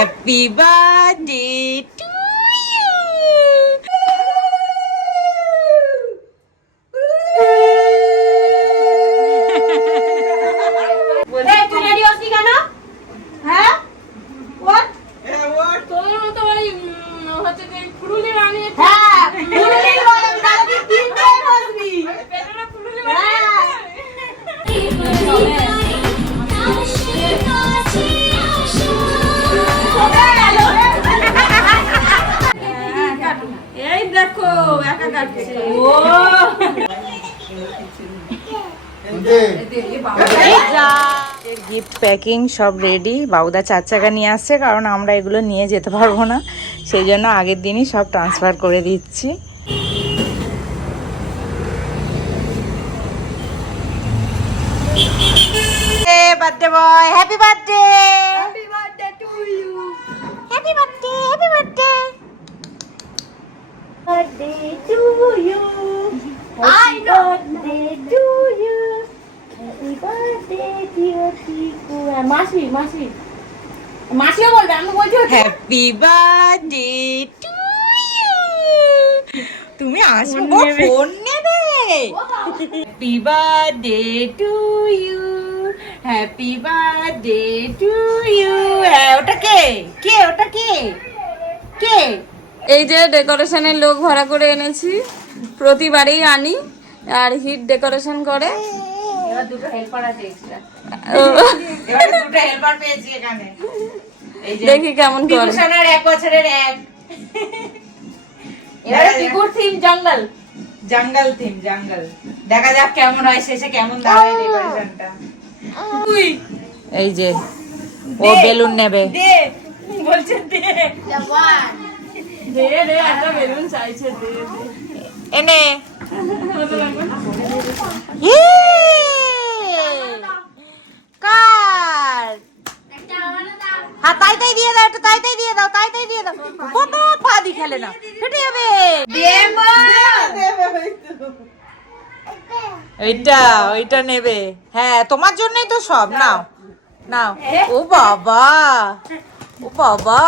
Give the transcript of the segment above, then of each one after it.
Happy birthday to you. Hey, তুই ready হসনি কেন? হ্যাঁ? What? তোর মতো ওই হচ্ছে যে ফুলুলি বানিয়ে হ্যাঁ, ফুললি বলে দাদি তিনটে বসবি। পেটটা ফুলুলি হ্যাঁ। এই দেখো একা কাটছে গিফট প্যাকিং সব রেডি। বাবুদা 4 চাকা নিয়ে আসছে, কারণ আমরা এগুলো নিয়ে যেতে পারবো না, সেই জন্য আগের দিনই সব ট্রান্সফার করে দিচ্ছি। Birthday boy, happy birthday, Happy birthday to you. Happy birthday, happy birthday. Birthday to you. I know. Birthday to you. Happy birthday dear Tiku. মাসি মাসি মাসিও বলবে, আমি বলছি হ্যাপি বার্থডে টু ইউ। তুমি আসবো, ফোন নেবে। Happy birthday to you, happy birthday to you. ওটা কে কে ওটা কে কে? এই যে ডেকোরেশনের লোক ভাড়া করে এনেছি, প্রতিবারই আনি, আর হিট ডেকোরেশন করে। এবার দুটো হেল্পার আছে এক্সট্রা, এবার দুটো হেল্পার পেয়েছি এখানে। এই যে দেখি কেমন করে। বিভূষণের 1 বছরের এক। এবারে টিকুর থিম জঙ্গল। জঙ্গল থিম, জঙ্গল। দেখা যাক কেমন হয়, শেষে কেমন দাঁড়ায় ডেকোরেশনটা। তুই এই যে ও বেলুন নেবে, দে বলছে দে দে দে, একটা বেলুন চাইছে, দে দে। এনে ভালো লাগবে না? কার হ্যাঁ, তাই তাই দিয়ে দাও, একটু তাই তাই দিয়ে দাও, তাই তাই দিয়ে দাও। কত ফাদি খেলে না, ফেটে যাবে। ওইটা ওইটা নেবে, হ্যাঁ তোমার জন্যই তো সব। নাও নাও। ও বাবা, ও বাবা,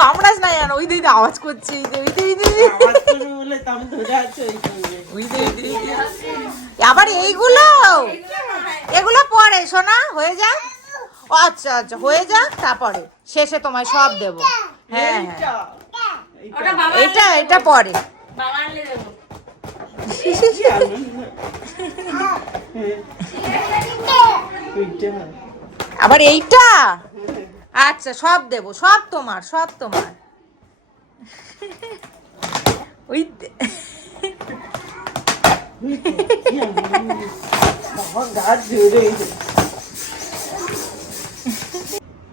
কামড়াস না জানো, ওই দিদি আওয়াজ করছে, ওই দিদি আবার এইগুলো, এগুলো পরে শোনা হয়ে যাক। ও আচ্ছা আচ্ছা, হয়ে যাক, তারপরে শেষে তোমায় সব দেবো। হ্যাঁ হ্যাঁ, ওটা বাবা এটা এটা পরে। বাবা আনলে দেবো। আবার এইটা, আচ্ছা সব দেবো, সব তোমার, সব তোমার। ওই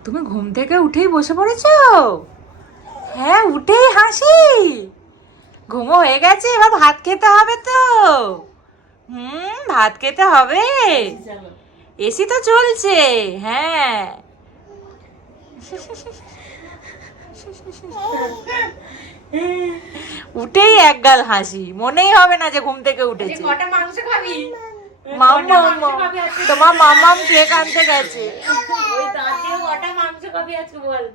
তুমি ঘুম থেকে উঠেই বসে পড়েছো? হ্যাঁ, উঠেই হাসি। ঘুমো হয়ে গেছে, এবার ভাত খেতে হবে তো। ভাত খেতে হবে। এসি তো চলছে, হ্যাঁ। উঠেই একগাল হাসি, মনেই হবে না যে ঘুম থেকে উঠেছে। কটা মাংস খাবি? তোমার মামাম কেক আনতে গেছে। ওই দাঁতেও কটা মাংস খাবি আজকে বল?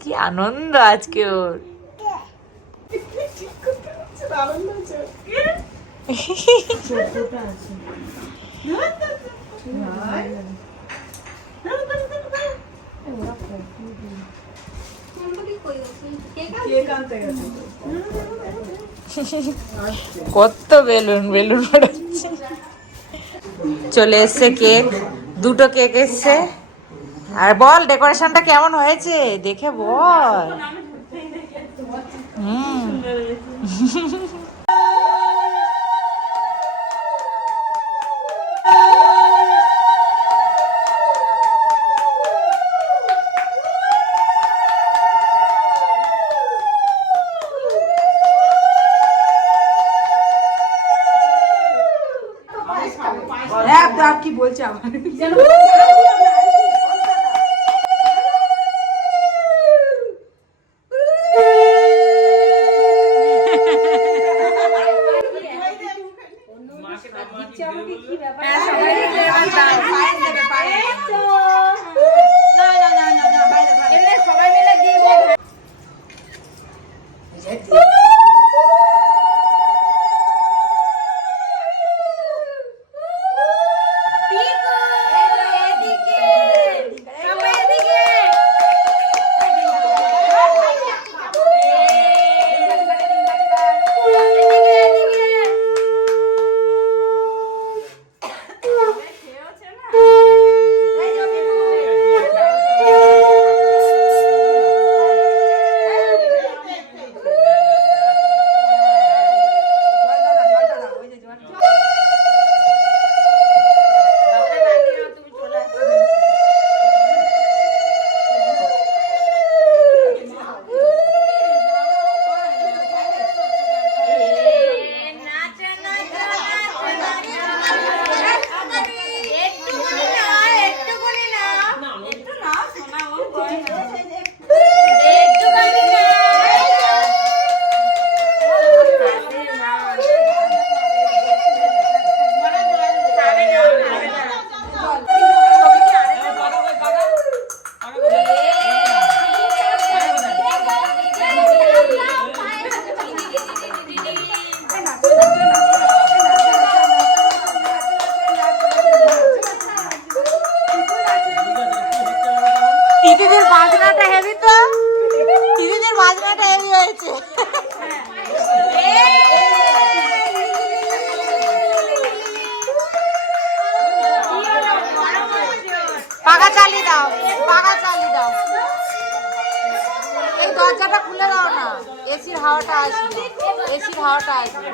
কি আনন্দ আজকে ওর। কত বেলুন বেলুন উড়াচ্ছে। চলে এসছে কেক, দুটো কেক এসছে। আর বল ডেকোরেশনটা কেমন হয়েছে দেখে বল। কি বলছে আবার? কি ব্যাপার? দাও, পাখা চালিয়ে দাও। এই দরজাটা খুলে দাও না, এসির হাওয়াটা আসবে, এসির হাওয়াটা আসবে।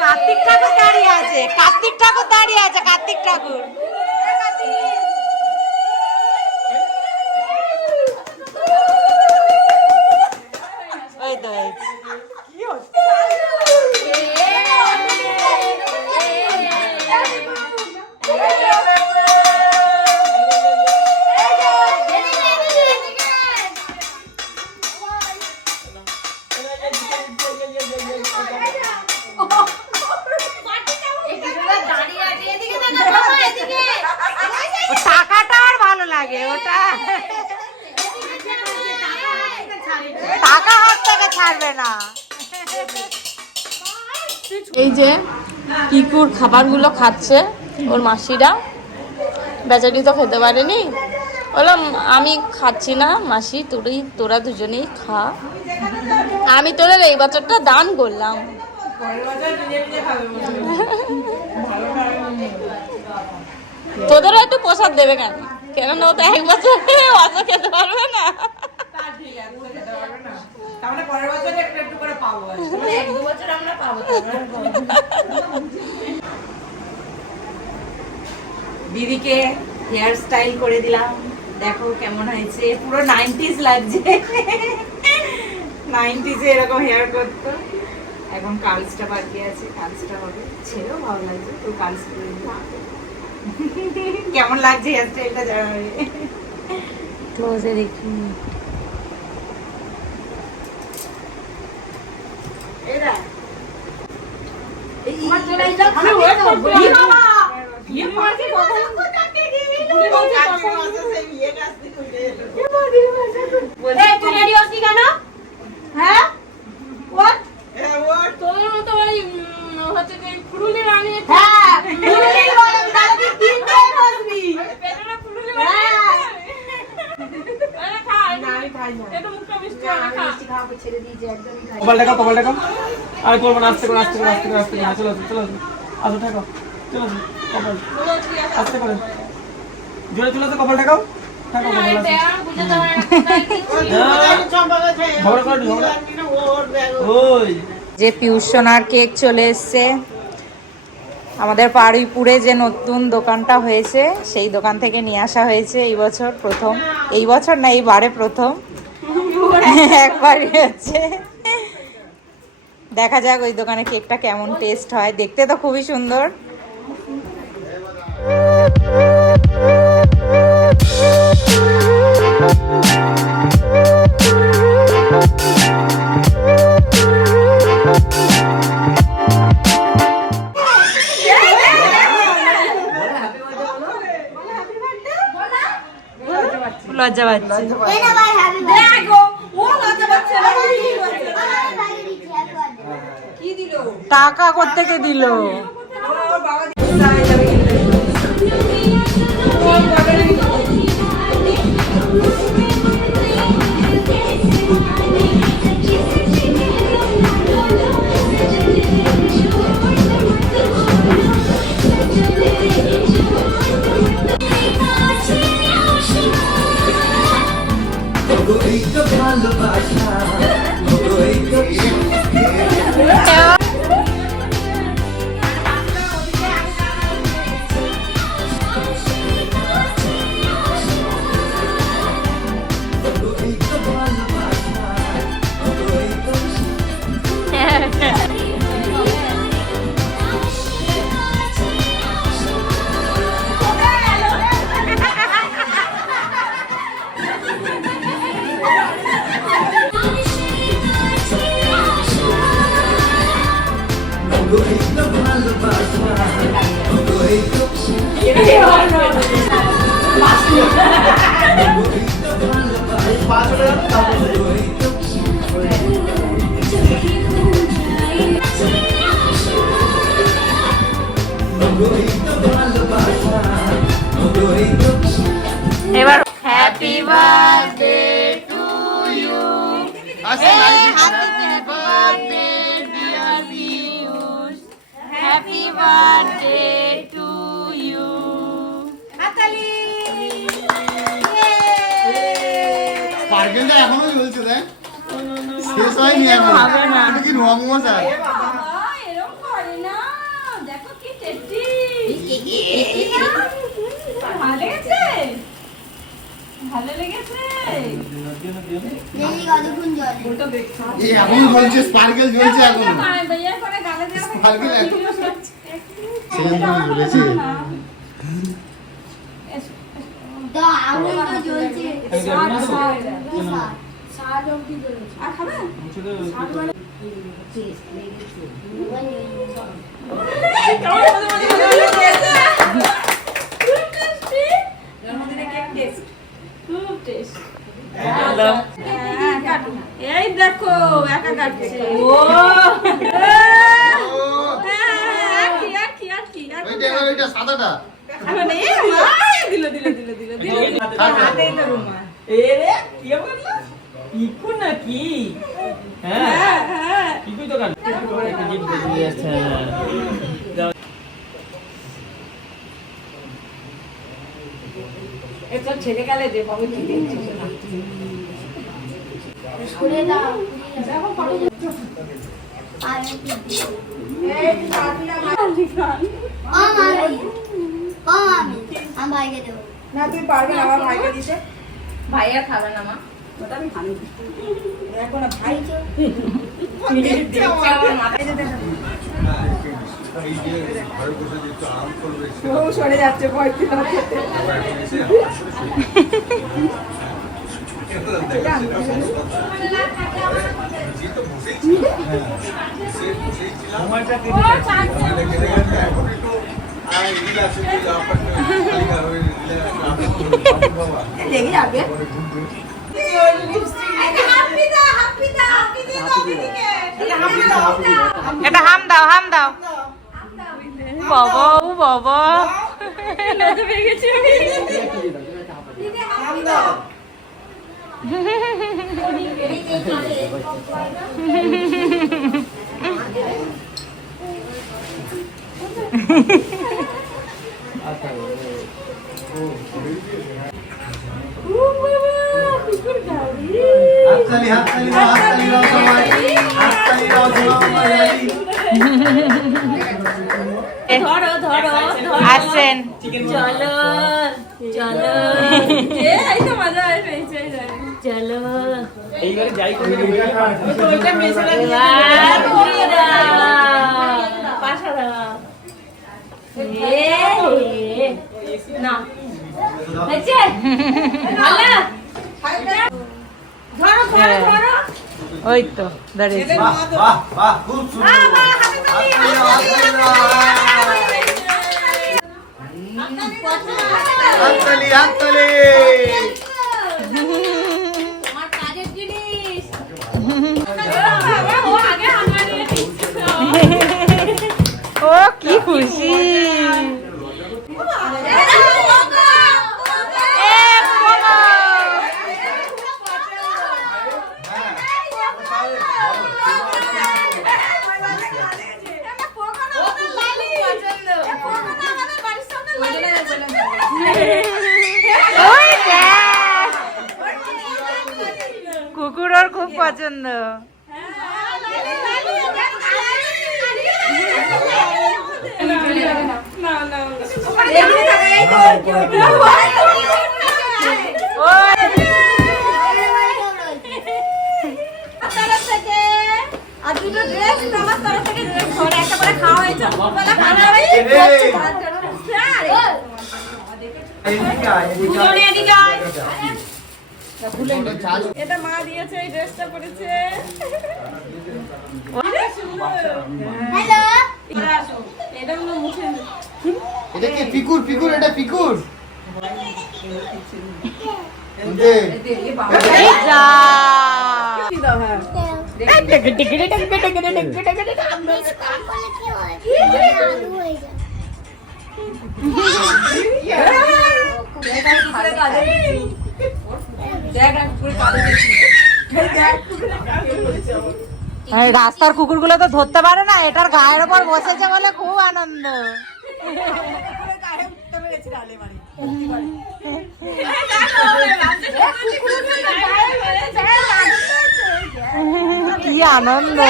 কার্তিক ঠাকুর দাঁড়িয়ে আছে, কার্তিক ঠাকুর দাঁড়িয়ে আছে, কার্তিক ঠাকুর। ওই তো টাকাটা আর ভালো লাগে, ওটা টাকা হাত থেকে ছাড়বে না। এই যে কিকুর খাবারগুলো খাচ্ছে ওর মাসিরা, বেচারি তো খেতে পারেনি। বললাম আমি খাচ্ছি না মাসি, তোরা দুজনেই খা, আমি তোদের এই বছরটা দান করলাম। তোদেরও একটু প্রসাদ দেবে কেন, কেননা ও তো এক বছর অত খেতে পারবে না। দিদিকে হেয়ার স্টাইল করে দিলাম, দেখো কেমন হয়েছে, পুরো 90s লাগছে। 90s এ এরকম হেয়ার করতো। এখন কালসটা বাকি আছে, কালসটা হবে, ছেলেও ভালো লাগছে তো কালস করে দিলাম। কেমন লাগছে হেয়ার স্টাইলটা জানাবে। ক্লোজে দেখি এরা তোদের মতো ওই হচ্ছে কি ফুরুলি রানী কপাল টাকা কপাল টাকা আর করবো না, আস্তে করে আস্তে করে আস্তে করে আস্তে করে। চলো চলো আসো ঠাকো, চলো কপাল আস্তে করে জোরে চলে আসো, কপাল টাকাও ঠাকো কপাল ওই যে পিউষণার কেক চলে এসছে আমাদের পাড়িপুরে, যে নতুন দোকানটা হয়েছে সেই দোকান থেকে নিয়ে আসা হয়েছে এই বছর প্রথম, এই বছর না এইবারে প্রথম, একবারই হচ্ছে। দেখা যাক ওই দোকানে কেকটা কেমন টেস্ট হয়, দেখতে তো খুবই সুন্দর। লজ্জা পাচ্ছে, টাকা কোত্থেকে দিল? এবার happy birthday to you, happy birthday dear Piyush, happy birthday to you. হাততালি। স্পার্কেলটা এখনো জ্বলছে দেখ, শেষ হয়নি এখন। এটা কি রং মশাই? এরকম করে না, দেখো কি টেস্টি। ভালো লেগেছে, ভালো লেগেছে। এই এখনো জ্বলছে, স্পার্কেল জ্বলছে এখনো। ভাইয়া করে গালে দেওয়া স্পার্কেল ছেলেগুলো জ্বলেছে। আর খাবে? এই দেখো একা কাটছে। ওইটা সাদাটা। ইকু নাকি? হ্যাঁ ইকুই তো কাট। একটা জিনিস দিয়ে আসছে। ছেড়ে গেলে যে বাবু কি দেখছিস না? সরে দাও। দেখো ফটো না তুই পারবি না আমার ভাইকে দিতে। ভাইয়া খাবে না মা। ওটা আমি খাবো। এখন ভাই ও সরে যাচ্ছে ভয় পেয়ে খেতে। লেগে যাবে। এটা হাম দাও, হাম দাও। বাবা ও বাবা, পেয়ে গেছি আমি। হাততালি হাততালি দাও, হাততালি দাও সবাই, হাততালি দাও সবাই। ধরো ধরো আসেন। চলো চলো। এই তো মজা পেয়েছে। চলো এইবারে যাই করে এবার পুরো দাও, পাশা দাও। না হয়েছে ভালো। ধরো ধরো ধরো। ওই তো দাঁড়িয়েছে। বাহ বাহ বাহ, খুব সুন্দর। হাততালি দাও, হাততালি দাও। হাততালি হাততালি। তোমার কাজের জিনিস। ও আগে হাঙ্গা নিয়ে দিচ্ছে। ও কি খুশি। ওই দেখ, কুকুর ওর খুব পছন্দ। আর দুটো ড্রেস আমার তরফ থেকে ঘরে একটা করে খাওয়া হয়েছে। দুপুরবেলা খাওয়া হয়েছে। এটা মা দিয়েছে, এই ড্রেসটা পরেছে। হ্যালো, এটা হলো মুখে এটা কি পিকুর পিকুর এটা পিকুর দে এই যা এই রাস্তার কুকুরগুলো তো ধরতে পারে না, এটার গায়ের উপর বসেছে বলে খুব আনন্দ। কি আনন্দ!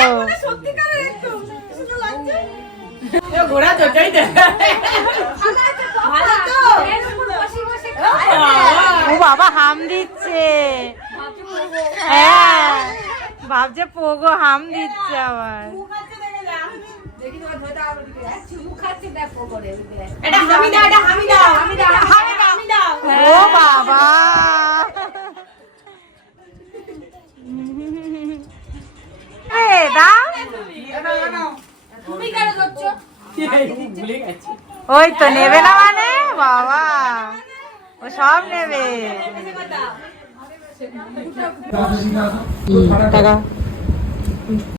ঘোড়া চোটাই দেয় ও বাবা হাম দিচ্ছে, হ্যাঁ ভাবছে পোগো হাম দিচ্ছে আবার। ও বাবা এ দাও, ভুলে গেছি। ওই তো নেবে না মানে বাবা, ও সব নেবে। টাকা